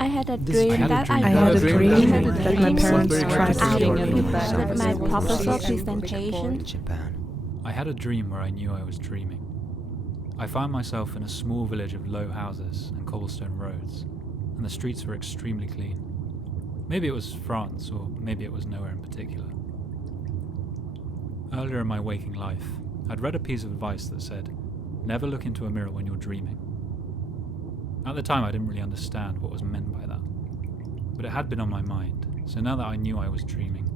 I had a dream that I had a dream that my parents tried to kill me. That my proposal in presentation. Japan. I had a dream where I knew I was dreaming. I found myself in a small village of low houses and cobblestone roads, and the streets were extremely clean. Maybe it was France, or maybe it was nowhere in particular. Earlier in my waking life, I'd read a piece of advice that said, never look into a mirror when you're dreaming. At the time I didn't really understand what was meant by that, but it had been on my mind, so now that I knew I was dreaming,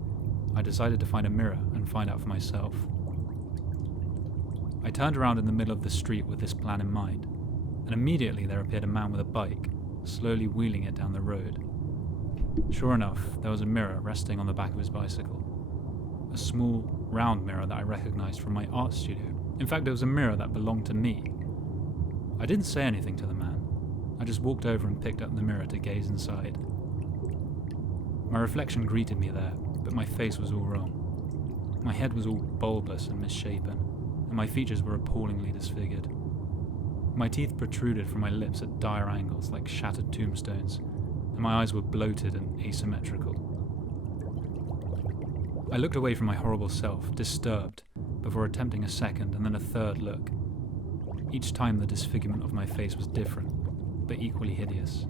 I decided to find a mirror and find out for myself. I turned around in the middle of the street with this plan in mind, and immediately there appeared a man with a bike, slowly wheeling it down the road. Sure enough, there was a mirror resting on the back of his bicycle. A small, round mirror that I recognized from my art studio. In fact, it was a mirror that belonged to me. I didn't say anything to the man. I just walked over and picked up the mirror to gaze inside. My reflection greeted me there, but my face was all wrong. My head was all bulbous and misshapen, and my features were appallingly disfigured. My teeth protruded from my lips at dire angles like shattered tombstones, and my eyes were bloated and asymmetrical. I looked away from my horrible self, disturbed, before attempting a second and then a third look. Each time the disfigurement of my face was different, but equally hideous.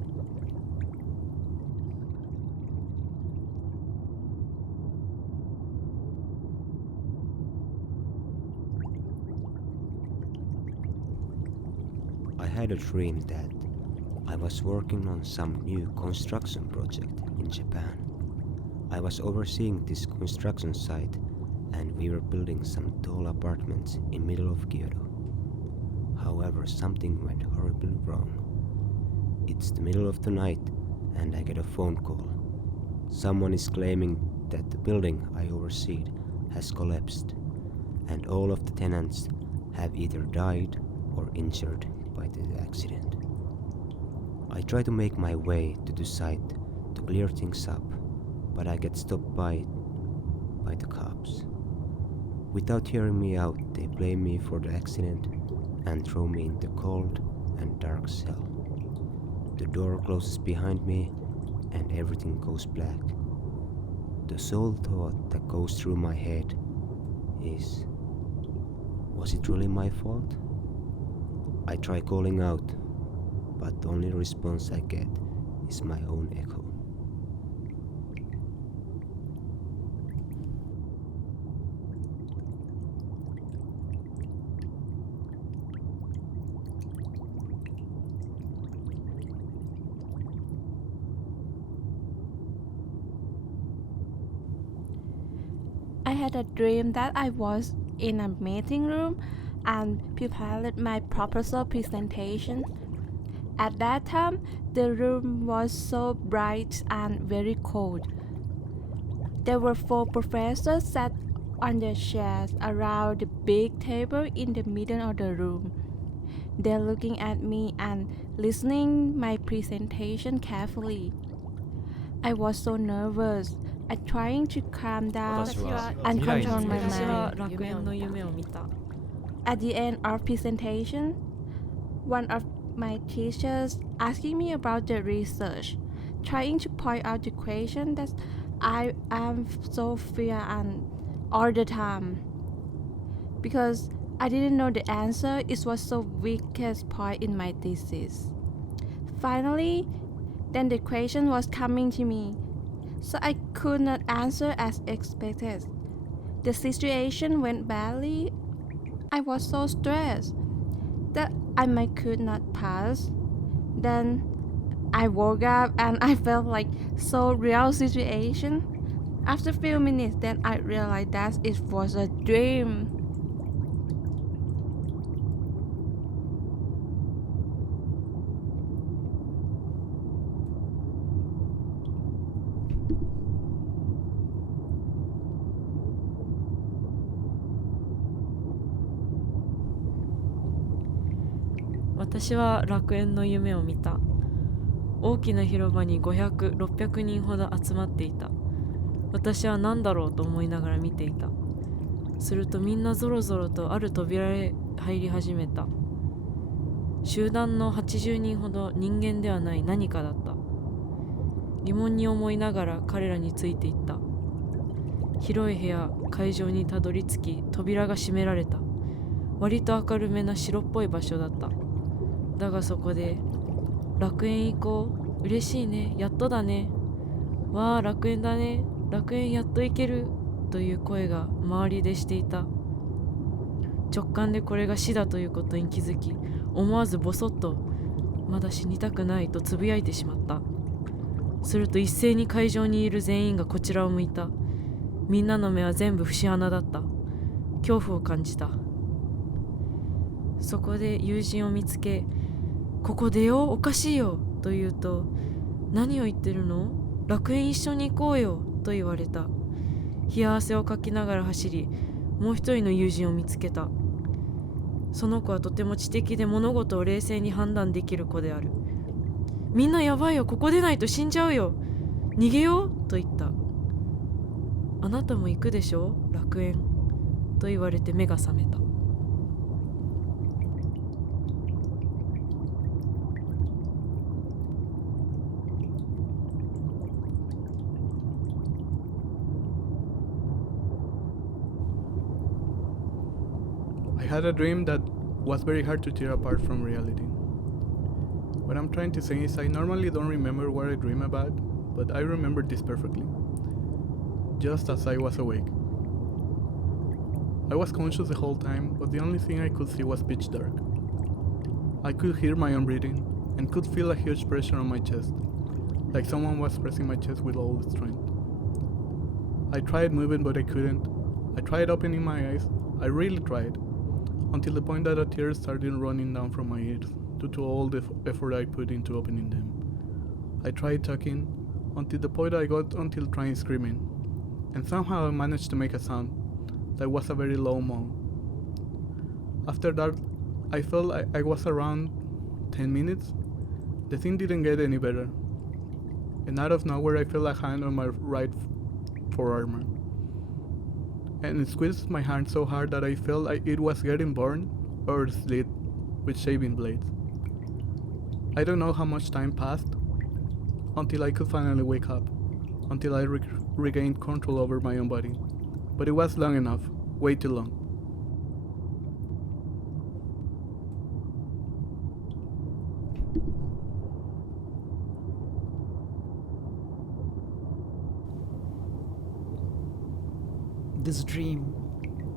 I had a dream that I was working on some new construction project in Japan. I was overseeing this construction site and we were building some tall apartments in middle of Kyoto. However, something went horribly wrong. It's the middle of the night and I get a phone call. Someone is claiming that the building I overseed has collapsed and all of the tenants have either died or injured by the accident. I try to make my way to the site to clear things up, but I get stopped by the cops. Without hearing me out, they blame me for the accident and throw me in the cold and dark cell. The door closes behind me and everything goes black. The sole thought that goes through my head is, was it really my fault? I try calling out, but the only response I get is my own echo. I had a dream that I was in a meeting room and prepared my proposal presentation. At that time, the room was so bright and very cold. There were 4 professors sat on their chairs around the big table in the middle of the room. They're looking at me and listening my presentation carefully. I was so nervous. I trying to calm down and control my 私は mind. 楽園の夢を見た。 At the end of presentation, one of my teachers asking me about the research, trying to point out the question that I am so fear and all the time. Because I didn't know the answer, it was so weakest point in my thesis. Finally, then the question was coming to me, so I could not answer as expected. The situation went badly. I was so stressed that I might could not pass. Then I woke up and I felt like so real situation. After a few minutes, then I realized that it was a dream. "私は楽園の夢を見た。大きな広場に500、600人ほど集まっていた。私は何だろうと思いながら見ていた。するとみんなぞろぞろとある扉へ入り始めた。集団の80人ほど人間ではない何かだった。疑問に思いながら彼らについていった。広い部屋、会場にたどり着き、扉が閉められた。割と明るめな白っぽい場所だった。だがそこで、楽園行こう、嬉しいね、やっとだね、わあ楽園だね、楽園やっと行けるという声が周りでしていた。直感でこれが死だということに気づき、思わずボソッとまだ死にたくないとつぶやいてしまった。すると一斉に会場にいる全員がこちらを向いた。みんなの目は全部節穴だった。恐怖を感じた。そこで友人を見つけ、ここ出よう、おかしいよと言うと、何を言ってるの、楽園一緒に行こうよと言われた。冷や汗をかきながら走り、もう一人の友人を見つけた。その子はとても知的で物事を冷静に判断できる子である。みんなやばいよ、ここ出ないと死んじゃうよ、逃げようと言った。あなたも行くでしょ、楽園と言われて目が覚めた。I had a dream that was very hard to tear apart from reality. What I'm trying to say is I normally don't remember what I dream about, but I remember this perfectly, just as I was awake. I was conscious the whole time, but the only thing I could see was pitch dark. I could hear my own breathing, and could feel a huge pressure on my chest, like someone was pressing my chest with all strength. I tried moving, but I couldn't. I tried opening my eyes, I really tried, until the point that a tear started running down from my ears due to all the effort I put into opening them. I tried talking, until the point I got until trying screaming, and somehow I managed to make a sound that was a very low moan. After that, I felt I was around 10 minutes. The thing didn't get any better, and out of nowhere I felt a hand on my right forearm, and it squeezed my hand so hard that I felt like it was getting burned or slit with shaving blades. I don't know how much time passed until I could finally wake up, until I regained control over my own body, but it was long enough, way too long. This dream,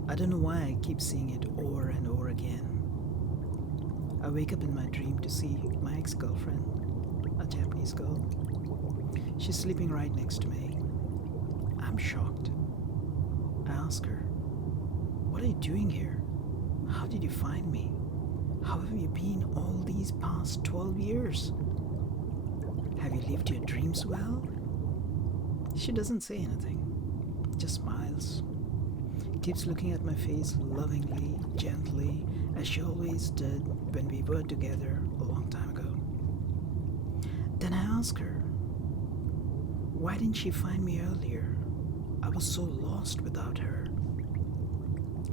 I don't know why I keep seeing it over and over again. I wake up in my dream to see my ex-girlfriend, a Japanese girl. She's sleeping right next to me. I'm shocked. I ask her, "What are you doing here? How did you find me? How have you been all these past 12 years? Have you lived your dreams well?" She doesn't say anything, just smiles. Keeps looking at my face lovingly, gently, as she always did when we were together a long time ago. Then I ask her, why didn't she find me earlier? I was so lost without her.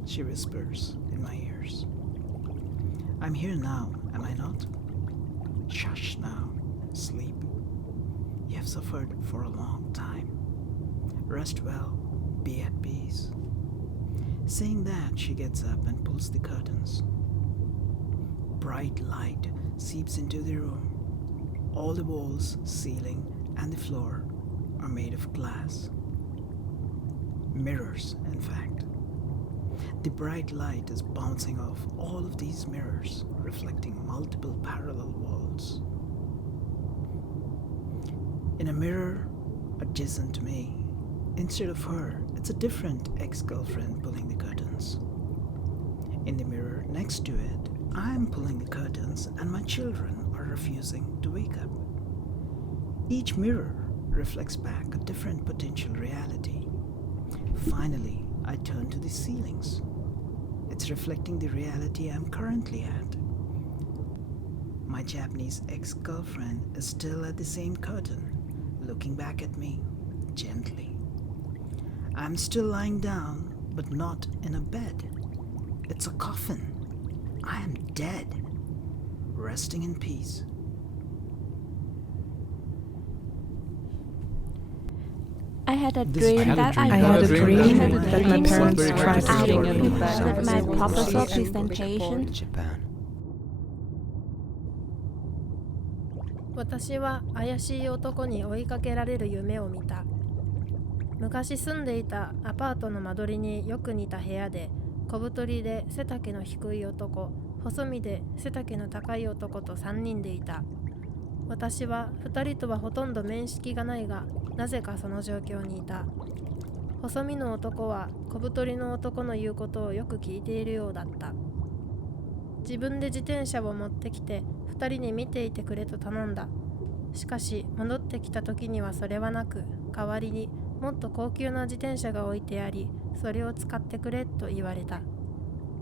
She whispers in my ears, "I'm here now, am I not? Shush now, sleep. You have suffered for a long time. Rest well, be at peace." Saying that, she gets up and pulls the curtains. Bright light seeps into the room. All the walls, ceiling, and the floor are made of glass. Mirrors, in fact. The bright light is bouncing off all of these mirrors, reflecting multiple parallel walls. In a mirror adjacent to me, instead of her, it's a different ex-girlfriend pulling the curtains. In the mirror next to it, I'm pulling the curtains and my children are refusing to wake up. Each mirror reflects back a different potential reality. Finally, I turn to the ceilings. It's reflecting the reality I'm currently at. My Japanese ex-girlfriend is still at the same curtain, looking back at me gently. I'm still lying down, but not in a bed. It's a coffin. I am dead, resting in peace. I had a This dream dream- that I I had a was dream that my my parents parents tried to I kill was me. with my proposal in presentation. Japan. 私は怪しい男に追いかけられる夢を見た。昔住んでいたアパートの間取りによく似た部屋で、小太りで背丈の低い男、細身で背丈の高い男と3人でいた。私は2人とはほとんど面識がないが、なぜかその状況にいた。細身の男は小太りの男の言うことをよく聞いているようだった。自分で自転車を持ってきて2人に見ていてくれと頼んだ。しかし戻ってきた時にはそれはなく、代わりにもっと高級な自転車が置いてあり、それを使ってくれと言われた。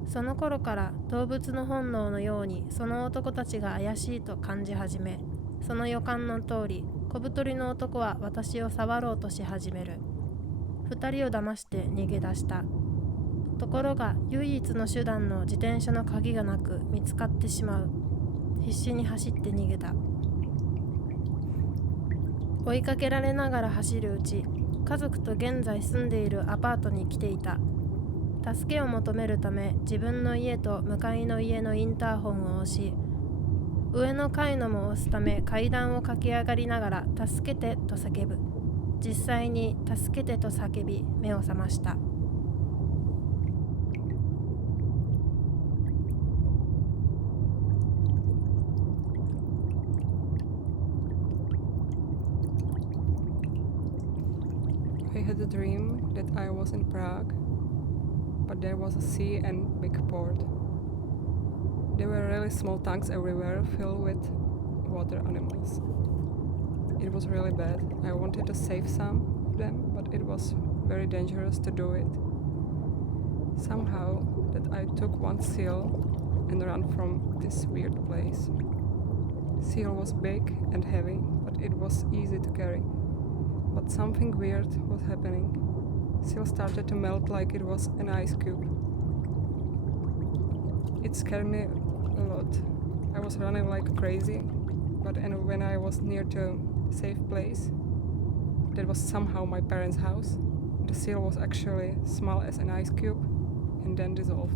その頃から動物の本能のようにその男たちが怪しいと感じ始め、その予感の通り小太りの男は私を触ろうとし始める。2人を騙して逃げ出した。ところが唯一の手段の自転車の鍵がなく見つかってしまう。必死に走って逃げた。追いかけられながら走るうち、家族と現在住んでいるアパートに来ていた。助けを求めるため自分の家と向かいの家のインターホンを押し、上の階のも押すため階段を駆け上がりながら助けてと叫ぶ。実際に助けてと叫び目を覚ました。I had a dream that I was in Prague, but there was a sea and big port. There were really small tanks everywhere filled with water animals. It was really bad. I wanted to save some of them, but it was very dangerous to do it. Somehow that I took one seal and ran from this weird place. Seal was big and heavy, but it was easy to carry. But something weird was happening. Seal started to melt like it was an ice cube. It scared me a lot. I was running like crazy, but when I was near to a safe place, that was somehow my parents' house. The seal was actually small as an ice cube and then dissolved.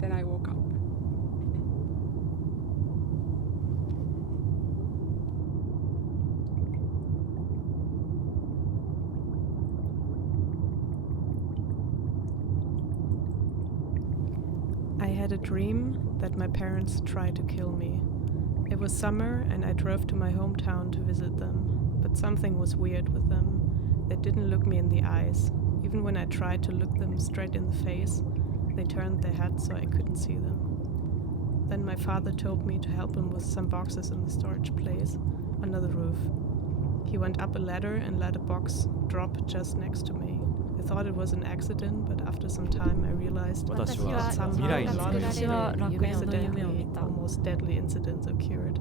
Then I woke up. I had a dream that my parents tried to kill me. It was summer and I drove to my hometown to visit them, but something was weird with them. They didn't look me in the eyes. Even when I tried to look them straight in the face, they turned their heads so I couldn't see them. Then my father told me to help him with some boxes in the storage place under the roof. He went up a ladder and let a box drop just next to me. I thought it was an accident, but after some time I realized 私 that は somehow 未来に 私は楽園の夢を accidentally 見た。 almost deadly incidents occurred.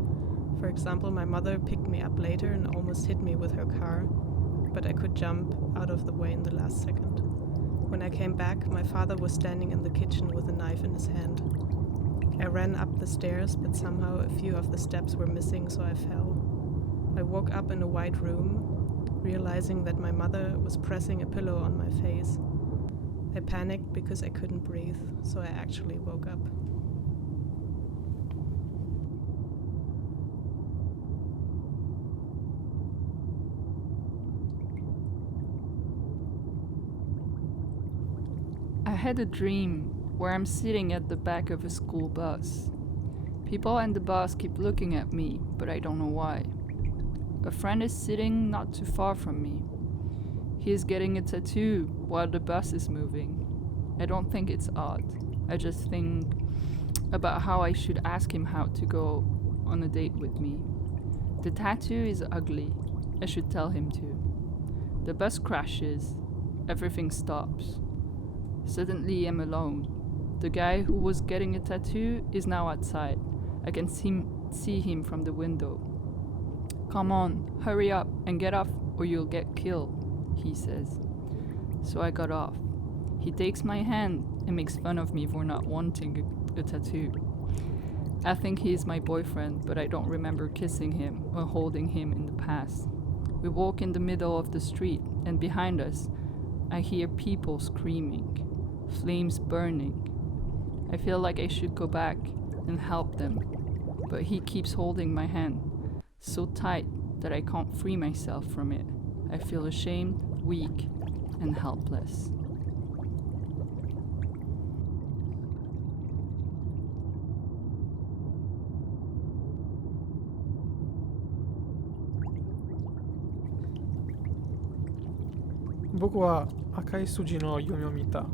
For example, my mother picked me up later and almost hit me with her car, but I could jump out of the way in the last second. When I came back, my father was standing in the kitchen with a knife in his hand. I ran up the stairs, but somehow a few of the steps were missing, so I fell. I woke up in a white room, realizing that my mother was pressing a pillow on my face. I panicked because I couldn't breathe, so I actually woke up. I had a dream where I'm sitting at the back of a school bus. People and the bus keep looking at me, but I don't know why. A friend is sitting not too far from me. He is getting a tattoo while the bus is moving. I don't think it's odd. I just think about how I should ask him how to go on a date with me. The tattoo is ugly. I should tell him to. The bus crashes. Everything stops. Suddenly I'm alone. The guy who was getting a tattoo is now outside. I can see him from the window. "Come on, hurry up and get off or you'll get killed," he says. So I got off. He takes my hand and makes fun of me for not wanting a tattoo. I think he is my boyfriend, but I don't remember kissing him or holding him in the past. We walk in the middle of the street, and behind us, I hear people screaming, flames burning. I feel like I should go back and help them, but he keeps holding my hand so tight that I can't free myself from it. I feel ashamed, weak, and helpless.僕は赤い筋の夢を見た。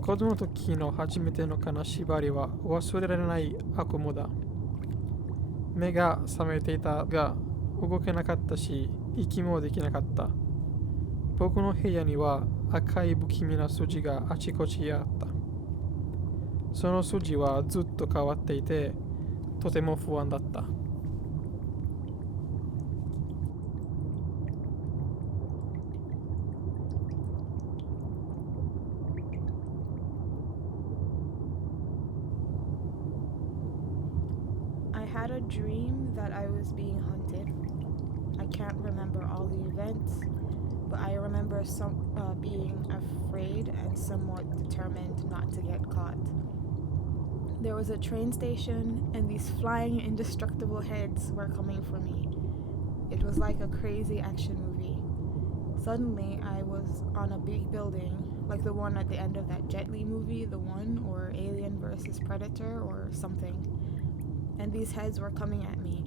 子供の時の初めての金縛りは忘れられない悪夢だ。目が覚めていたが動けなかったし、息もできなかった。僕の部屋には赤い不気味な筋があちこちにあった。その筋はずっと変わっていて、とても不安だった。I had a dream that I was being hunted. I can't remember all the events, but I remember being afraid and somewhat determined not to get caught. There was a train station, and these flying indestructible heads were coming for me. It was like a crazy action movie. Suddenly, I was on a big building, like the one at the end of that Jet Li movie, The One, or Alien vs. Predator, or something. And these heads were coming at me.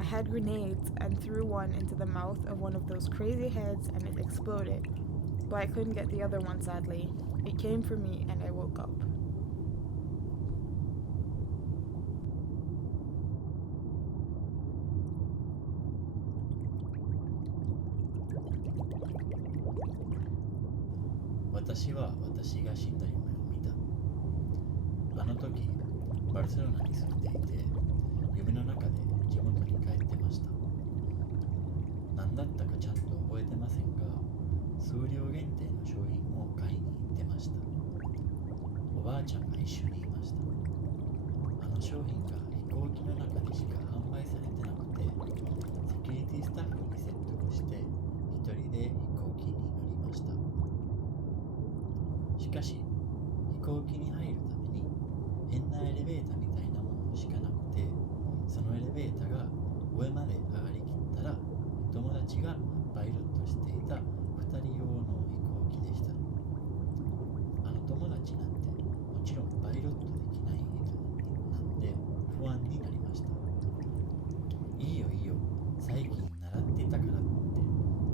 I had grenades and threw one into the mouth of one of those crazy heads and it exploded. But I couldn't get the other one, sadly. It came for me and I woke up. Watashi wa watashi ga shinda yume o mita. あの時、バルセロナに住んでいて、夢の中で地元に帰ってました。何だったかちゃんと覚えてませんが、数量限定の商品を買いに行ってました。おばあちゃんが一緒にいました。あの商品が飛行機の中でしか販売されてなくて、セキュリティスタッフに説得して一人で飛行機に乗りました。しかし、飛行機に入るために変なエレベーターみたいなものしかなくて、そのエレベーターが上まで上がりきったら、友達がパイロットしていた2人用の飛行機でした。あの友達なんてもちろんパイロットできない人なんで不安になりました。いいよいいよ、最近習っていたからって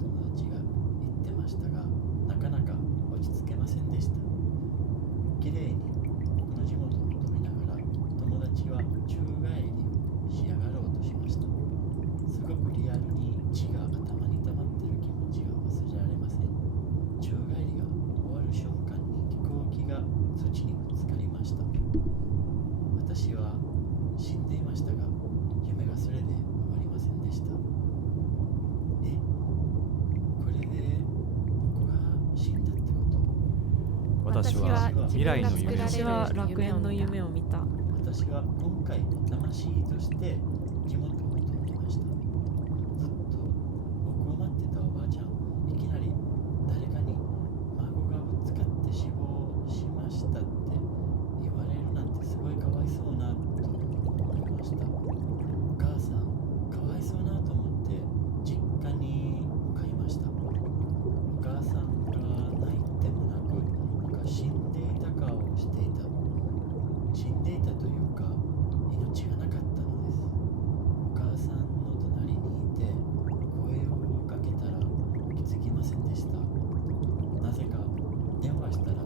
友達が言ってましたが、なかなか落ち着けませんでした。きれいに僕の地元を飛びながら友達は宙返りをしやがろうとしました。すごくリアルに血が頭に溜まってる気持ちが忘れられません。宙返りが終わる瞬間に飛行機が土にぶつかりました。私は死んでいましたが、夢がそれで終わりませんでした。これで僕が死んだってこと？私は未来の夢を私は楽園の夢を見た。私は今回魂として地元を飛んでました。ずっと僕を待ってたおばあちゃん、いきなり誰かに孫がぶつかって死亡しましたって言われるなんてすごいかわいそうなと思いました。お母さん、かわいそうなと思って実家に向かいました。お母さんが泣いてもなく、死んでいた顔をしていた。死んでいたというか、命がなかったのです。お母さんの隣にいて、声をかけたら気づきませんでした。なぜか電話したら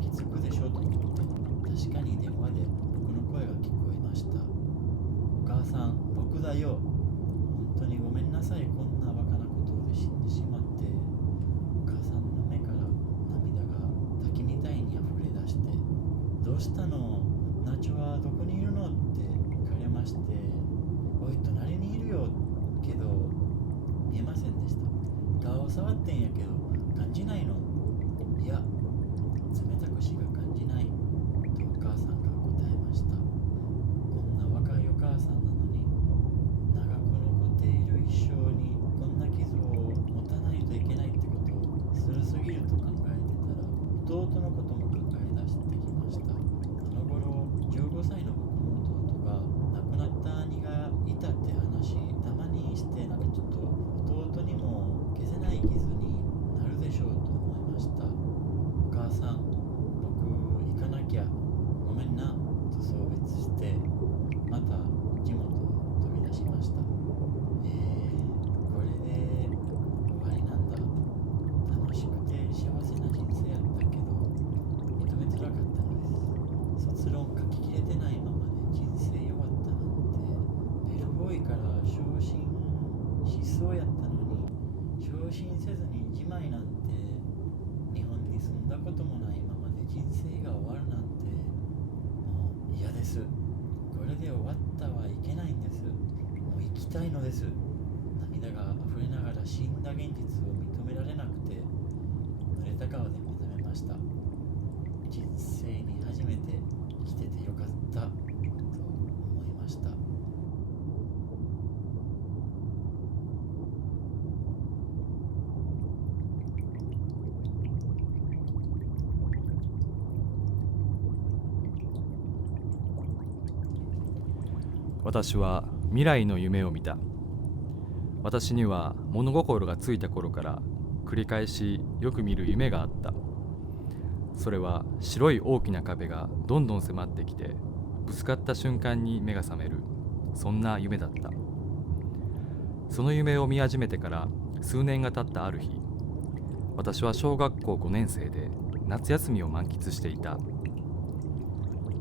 気づくでしょうと思って、確かに電話で僕の声が聞こえました。お母さん、僕だよ。本当にごめんなさい。こんなバカなことで死んでしまって。お母さんの目から涙が滝みたいに溢れ出して、どうしたの？ナチョはどこにいるの？って聞かれまして、おい、隣にいるよ。けど見えませんでした。顔を触ってんやけど感じないの？いや、冷たくしか感じないとお母さんが答えました。こんな若いお母さんなのに、長く残っている一生にこんな弟のことも考え出してきました。あの頃15歳の僕の弟が亡くなった兄がいたって話たまにして、なんかちょっと弟にも消せない傷になるでしょうと思いました。お母さん、僕行かなきゃごめんなと送別して、また地元を飛び出しました。これで終わりなんだ。楽しくて幸せな人生やったけど認めづらかったのです。卒論書ききれてないままで人生終わったなんて、ベルボーイから昇進しそうやったのに、昇進せずにじまいなんて、日本に住んだこともないままで人生が終わるなんて、もう嫌です。これで終わったはいけないんです。もう生きたいのです。涙が溢れながら死んだ現実を認められなくて、濡れた顔で目覚めました。人生に初めて生きててよかったと思いました。私は未来の夢を見た。私には物心がついた頃から繰り返しよく見る夢があった。それは白い大きな壁がどんどん迫ってきて、ぶつかった瞬間に目が覚める、そんな夢だった。その夢を見始めてから数年が経ったある日、私は小学校5年生で夏休みを満喫していた。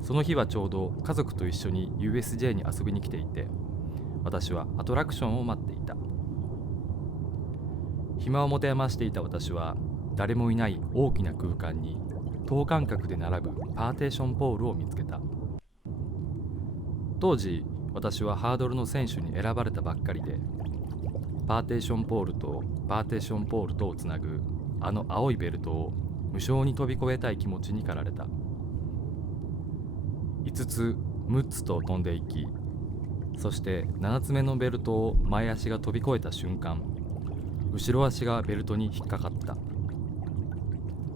その日はちょうど家族と一緒に USJ に遊びに来ていて、私はアトラクションを待っていた。暇を持て余していた私は、誰もいない大きな空間に等間隔で並ぶパーテーションポールを見つけた。当時私はハードルの選手に選ばれたばっかりで、パーテーションポールとパーテーションポールとをつなぐあの青いベルトを無償に飛び越えたい気持ちに駆られた。5つ6つと飛んでいき、そして7つ目のベルトを前足が飛び越えた瞬間、後ろ足がベルトに引っかかった。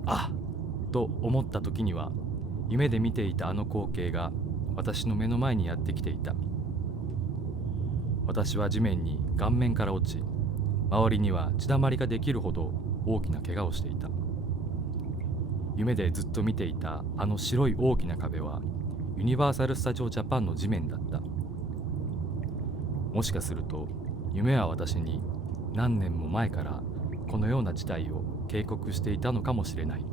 あっと思った時には、夢で見ていたあの光景が私の目の前にやってきていた。私は地面に顔面から落ち、周りには血だまりができるほど大きな怪我をしていた。夢でずっと見ていたあの白い大きな壁はユニバーサル・スタジオ・ジャパンの地面だった。もしかすると夢は私に何年も前からこのような事態を警告していたのかもしれない。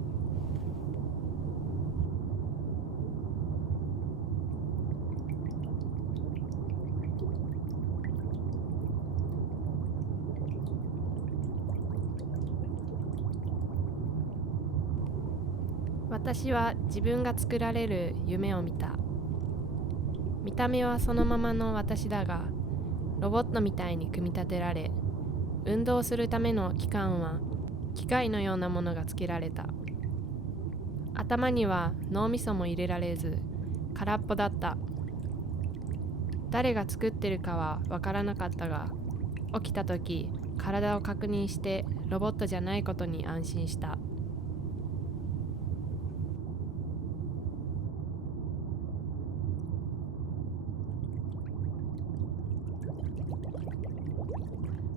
私は自分が作られる夢を見た。見た目はそのままの私だが、ロボットみたいに組み立てられ、運動するための器官は機械のようなものがつけられた。頭には脳みそも入れられず、空っぽだった。誰が作ってるかはわからなかったが、起きた時、体を確認してロボットじゃないことに安心した。